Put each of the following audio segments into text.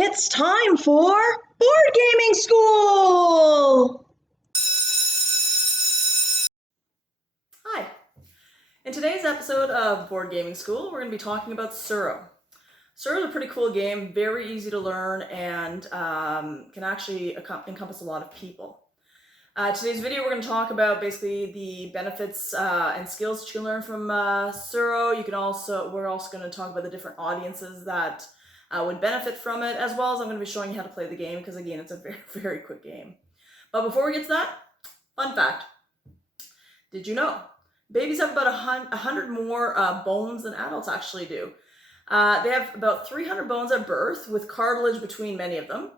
It's time for Board Gaming School! Hi. In today's episode of Board Gaming School, we're going to be talking about Tsuro. Tsuro is a pretty cool game, very easy to learn, and can actually encompass a lot of people. Today's video, we're going to talk about basically the benefits and skills that you can learn from Tsuro. We're also going to talk about the different audiences that would benefit from it, as well as I'm going to be showing you how to play the game, because again, it's a very, very quick game. But before we get to that, fun fact. Did you know babies have about 100 more bones than adults actually do? They have about 300 bones at birth, with cartilage between many of them.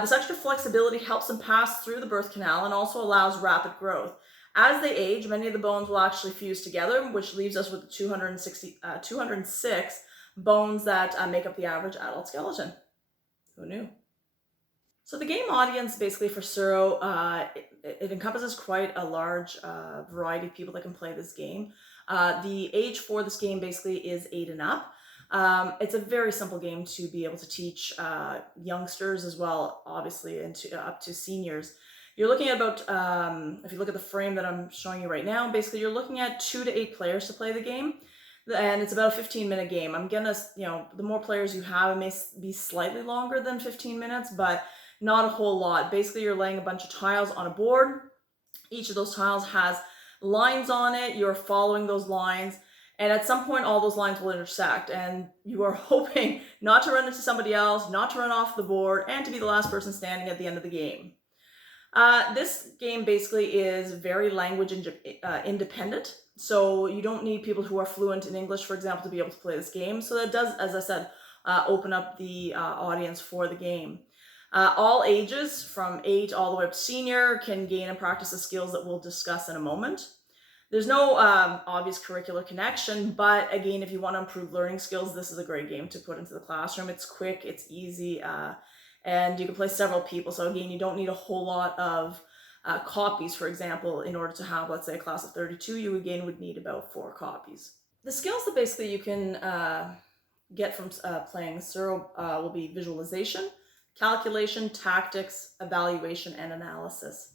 This extra flexibility helps them pass through the birth canal and also allows rapid growth. As they age, many of the bones will actually fuse together, which leaves us with the 206 bones that make up the average adult skeleton. Who knew? So the game audience basically for Tsuro, it encompasses quite a large variety of people that can play this game. The age for this game basically is 8 and up. It's a very simple game to be able to teach youngsters as well, obviously, and up to seniors. You're looking at about, if you look at the frame that I'm showing you right now, basically you're looking at 2 to 8 players to play the game. And it's about a 15-minute game. I'm gonna, the more players you have, it may be slightly longer than 15 minutes, but not a whole lot. Basically, you're laying a bunch of tiles on a board. Each of those tiles has lines on it. You're following those lines. And at some point, all those lines will intersect. And you are hoping not to run into somebody else, not to run off the board, and to be the last person standing at the end of the game. This game basically is very language independent. So you don't need people who are fluent in English, for example, to be able to play this game. So that does, as I said, open up the audience for the game. All ages, from 8 all the way up to senior, can gain and practice the skills that we'll discuss in a moment. There's no obvious curricular connection, but again, if you want to improve learning skills, this is a great game to put into the classroom. It's quick, it's easy, and you can play several people. So again, you don't need a whole lot of copies, for example. In order to have, let's say, a class of 32, you again would need about 4 copies. The skills that basically you can get from playing Tsuro will be visualization, calculation, tactics, evaluation, and analysis.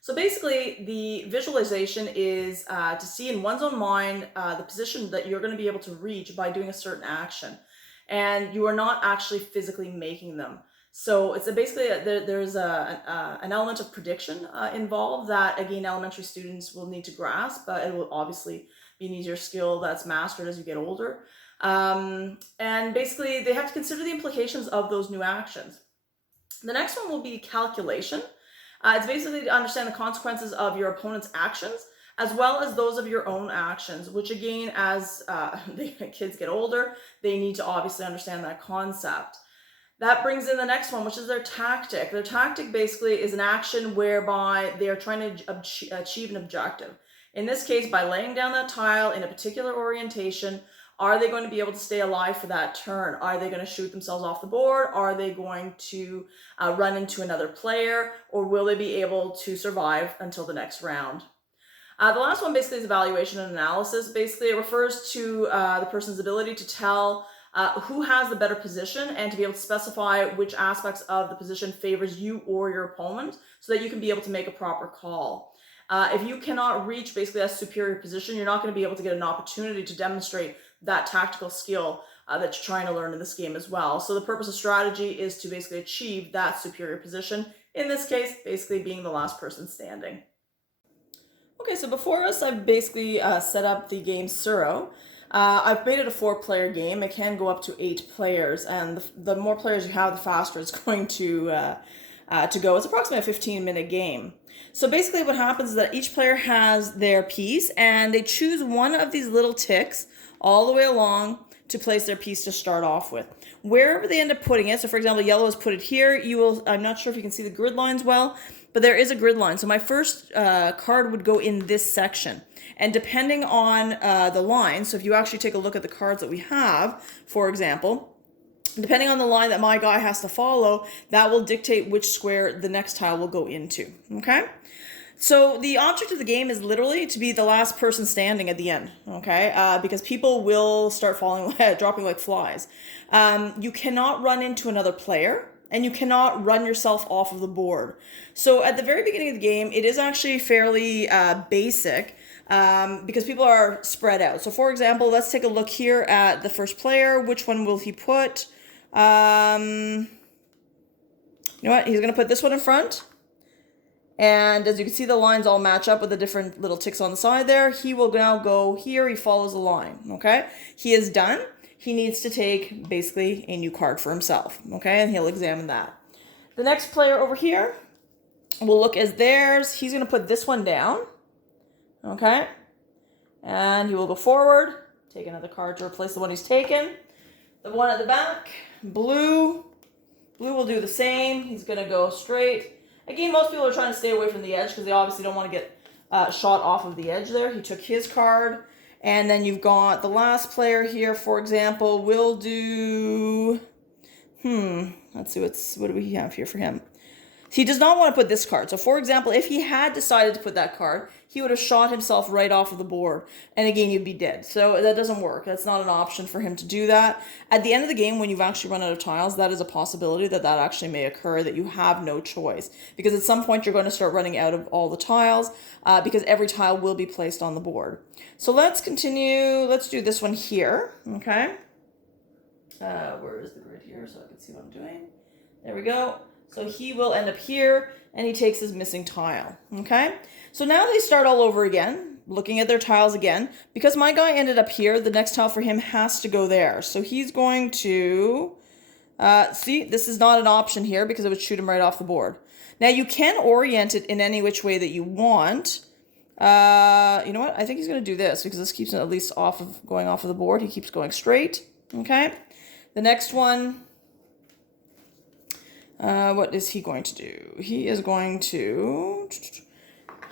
So basically, the visualization is to see in one's own mind the position that you're going to be able to reach by doing a certain action. And you are not actually physically making them. So it's basically, there's an element of prediction involved that, again, elementary students will need to grasp, but it will obviously be an easier skill that's mastered as you get older. And basically, they have to consider the implications of those new actions. The next one will be calculation. It's basically to understand the consequences of your opponent's actions, as well as those of your own actions, which again, as the kids get older, they need to obviously understand that concept. That brings in the next one, which is their tactic. Their tactic basically is an action whereby they are trying to achieve an objective. In this case, by laying down that tile in a particular orientation, are they going to be able to stay alive for that turn? Are they going to shoot themselves off the board? Are they going to run into another player? Or will they be able to survive until the next round? The last one basically is evaluation and analysis. Basically, it refers to the person's ability to tell who has the better position and to be able to specify which aspects of the position favors you or your opponent so that you can be able to make a proper call. If you cannot reach basically that superior position, you're not going to be able to get an opportunity to demonstrate that tactical skill that you're trying to learn in this game as well. So the purpose of strategy is to basically achieve that superior position. In this case, basically being the last person standing. Okay, so before us, I've basically set up the game Tsuro. I've made it a 4-player game. It can go up to 8 players, and the more players you have, the faster it's going to go. It's approximately a 15-minute game. So basically what happens is that each player has their piece, and they choose one of these little ticks all the way along to place their piece to start off with. Wherever they end up putting it, so for example, yellow is put it here, I'm not sure if you can see the grid lines well, but there is a grid line. So my first card would go in this section. And depending on the line, so if you actually take a look at the cards that we have, for example, depending on the line that my guy has to follow, that will dictate which square the next tile will go into, okay? So the object of the game is literally to be the last person standing at the end, okay? Because people will start falling, dropping like flies. You cannot run into another player, and you cannot run yourself off of the board. So at the very beginning of the game, it is actually fairly basic because people are spread out. So for example, let's take a look here at the first player. Which one will he put? You know what? He's going to put this one in front. And as you can see, the lines all match up with the different little ticks on the side there. He will now go here. He follows the line, okay? He is done. He needs to take basically a new card for himself, okay? And he'll examine that. The next player over here will look as theirs. He's going to put this one down, okay? And he will go forward, take another card to replace the one he's taken. The one at the back, blue. Blue will do the same. He's going to go straight. Again, most people are trying to stay away from the edge because they obviously don't want to get shot off of the edge there. He took his card. And then you've got the last player here, for example, will do... Let's see, what do we have here for him? He does not want to put this card. So, for example, if he had decided to put that card, he would have shot himself right off of the board. And again, you'd be dead. So that doesn't work. That's not an option for him to do that. At the end of the game, when you've actually run out of tiles, that is a possibility that actually may occur, that you have no choice. Because at some point, you're going to start running out of all the tiles because every tile will be placed on the board. So let's continue. Let's do this one here. Okay. Where is the grid here so I can see what I'm doing? There we go. So he will end up here, and he takes his missing tile, okay? So now they start all over again, looking at their tiles again. Because my guy ended up here, the next tile for him has to go there. So he's going to, see, this is not an option here because it would shoot him right off the board. Now you can orient it in any which way that you want. You know what? I think he's going to do this because this keeps him at least going off of the board. He keeps going straight, okay? The next one... what is he going to do? He is going to...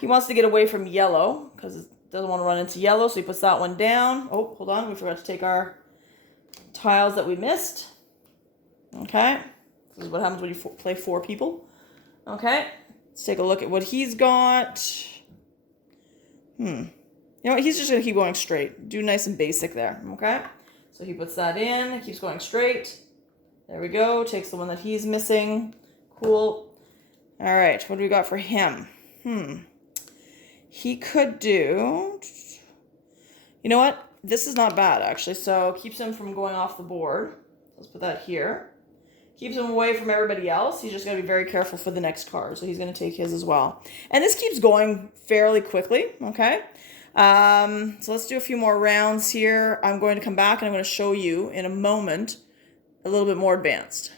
He wants to get away from yellow because he doesn't want to run into yellow, so he puts that one down. Oh, hold on. We forgot to take our tiles that we missed. Okay. This is what happens when you play 4 people. Okay. Let's take a look at what he's got. You know what? He's just going to keep going straight. Do nice and basic there. Okay. So he puts that in. Keeps going straight. There we go. Takes the one that he's missing. Cool. All right. What do we got for him? He could do... You know what? This is not bad, actually. So keeps him from going off the board. Let's put that here. Keeps him away from everybody else. He's just going to be very careful for the next card. So he's going to take his as well. And this keeps going fairly quickly. Okay. So let's do a few more rounds here. I'm going to come back and I'm going to show you in a moment a little bit more advanced.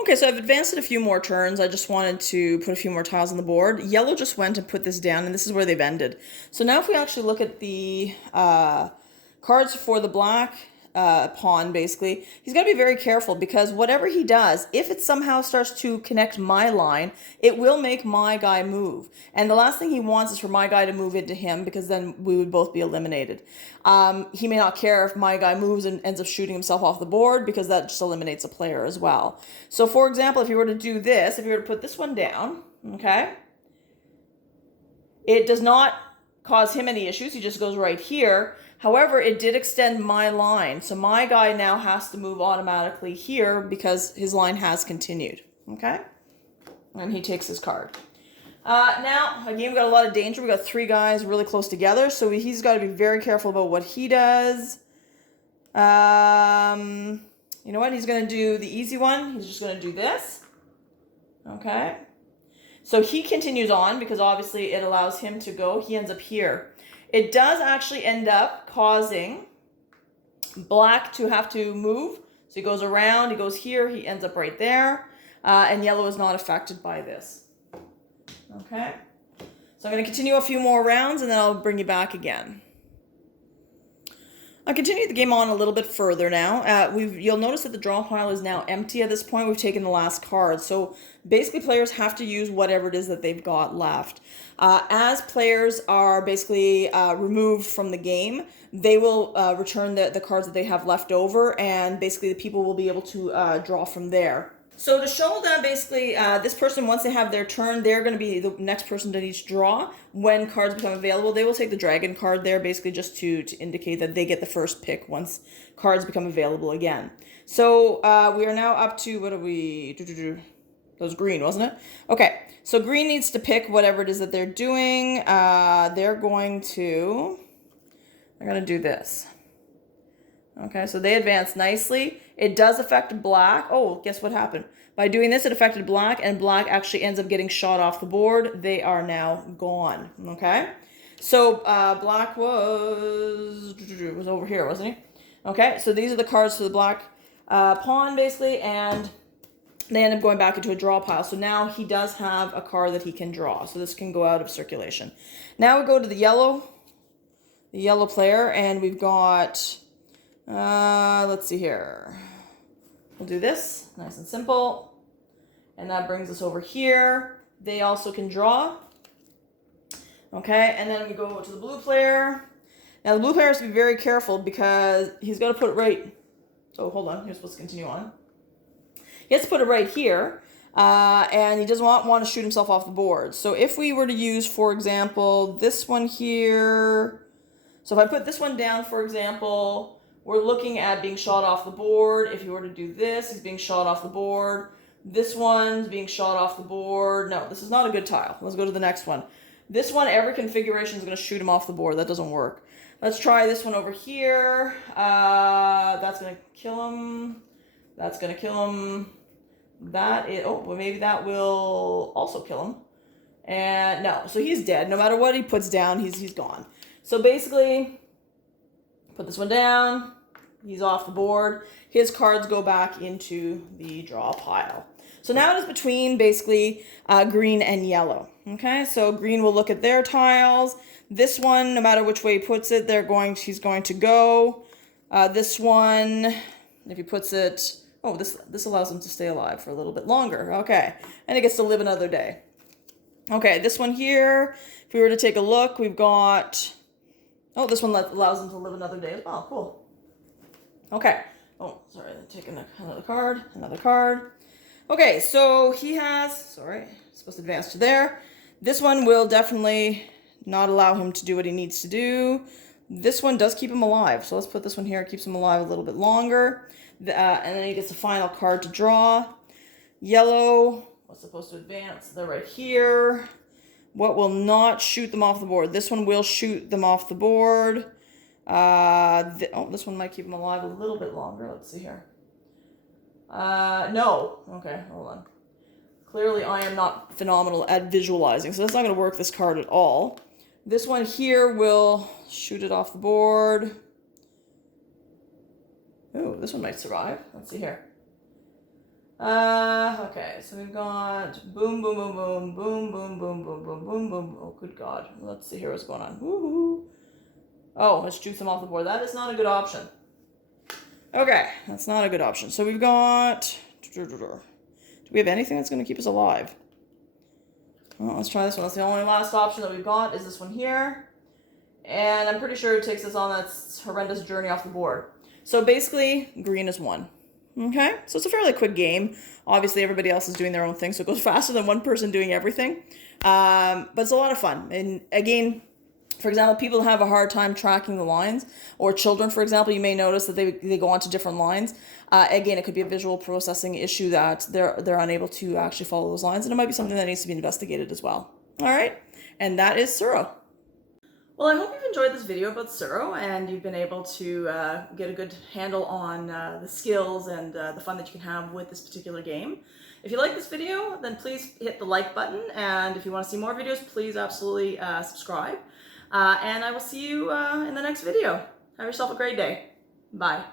Okay, so I've advanced it a few more turns. I just wanted to put a few more tiles on the board. Yellow just went and put this down, and this is where they've ended. So now if we actually look at the cards for the black pawn, basically, he's got to be very careful because whatever he does, if it somehow starts to connect my line, it will make my guy move. And the last thing he wants is for my guy to move into him because then we would both be eliminated. He may not care if my guy moves and ends up shooting himself off the board because that just eliminates a player as well. So for example, if you were to do this, if you were to put this one down, okay, it does not cause him any issues. He just goes right here. However, it did extend my line. So my guy now has to move automatically here because his line has continued. Okay? And he takes his card. Now, again, we've got a lot of danger. We've got 3 guys really close together. So he's got to be very careful about what he does. You know what? He's going to do the easy one. He's just going to do this. Okay? So he continues on because obviously it allows him to go. He ends up here. It does actually end up causing black to have to move. So he goes around, he goes here, he ends up right there. And yellow is not affected by this. Okay. So I'm going to continue a few more rounds and then I'll bring you back again. I'll continue the game on a little bit further now. You'll notice that the draw pile is now empty at this point. We've taken the last card. So basically players have to use whatever it is that they've got left. As players are basically removed from the game, they will return the cards that they have left over, and basically the people will be able to draw from there. So to show that basically this person, once they have their turn, they're going to be the next person to each draw. When cards become available, they will take the dragon card there basically just to indicate that they get the first pick once cards become available again. So we are now up to, what are we? That was green, wasn't it? Okay, so green needs to pick whatever it is that they're doing. They're going to do this. Okay, so they advance nicely. It does affect black. Oh, guess what happened? By doing this, it affected black, and black actually ends up getting shot off the board. They are now gone. Okay, so black was over here, wasn't he? Okay, so these are the cards for the black pawn, basically, and they end up going back into a draw pile. So now he does have a card that he can draw. So this can go out of circulation. Now we go to the yellow player, and we've got... let's see here. We'll do this, nice and simple. And that brings us over here. They also can draw. Okay, and then we go to the blue player. Now the blue player has to be very careful because he's got to put it right. So hold on, you're supposed to continue on. He has to put it right here. And he doesn't want to shoot himself off the board. So if we were to use, for example, this one here. So if I put this one down, for example... We're looking at being shot off the board. If you were to do this, he's being shot off the board. This one's being shot off the board. No, this is not a good tile. Let's go to the next one. This one, every configuration is going to shoot him off the board. That doesn't work. Let's try this one over here. That's going to kill him. That's going to kill him. Well, maybe that will also kill him. And no, so he's dead. No matter what he puts down, he's gone. So basically... Put this one down. He's off the board. His cards go back into the draw pile. So now it is between basically green and yellow. Okay, so green will look at their tiles. This one, no matter which way he puts it, he's going to go. This one, if he puts it, oh, this allows him to stay alive for a little bit longer. Okay, and he gets to live another day. Okay, this one here, if we were to take a look, we've got... Oh, this one allows him to live another day as well. Cool. Okay. Oh, sorry. Taking another card. Okay, so he has... Sorry. Supposed to advance to there. This one will definitely not allow him to do what he needs to do. This one does keep him alive. So let's put this one here. It keeps him alive a little bit longer. And then he gets a final card to draw. Yellow was supposed to advance. They're right here. What will not shoot them off the board? This one will shoot them off the board. This one might keep them alive a little bit longer. Let's see here. No. Okay, hold on. Clearly, I am not phenomenal at visualizing, so that's not going to work this card at all. This one here will shoot it off the board. Ooh, this one might survive. Let's see here. Okay, so we've got boom, boom, boom, boom, boom, boom, boom, boom, boom, boom, boom. Oh, good God. Let's see here what's going on. Woohoo. Oh, let's shoot them off the board. That is not a good option. Okay, that's not a good option. So we've got... Do we have anything that's going to keep us alive? Well, let's try this one. That's the only last option that we've got is this one here. And I'm pretty sure it takes us on that horrendous journey off the board. So basically, green is one. Okay, so it's a fairly quick game. Obviously, everybody else is doing their own thing, so it goes faster than one person doing everything. But it's a lot of fun. And again, for example, people have a hard time tracking the lines, or children, for example, you may notice that they go onto different lines. Again, it could be a visual processing issue that they're unable to actually follow those lines, and it might be something that needs to be investigated as well. All right, and that is Tsuro. Well, I hope you've enjoyed this video about Tsuro and you've been able to get a good handle on the skills and the fun that you can have with this particular game. If you like this video, then please hit the like button, and if you want to see more videos, please absolutely subscribe. And I will see you in the next video. Have yourself a great day. Bye.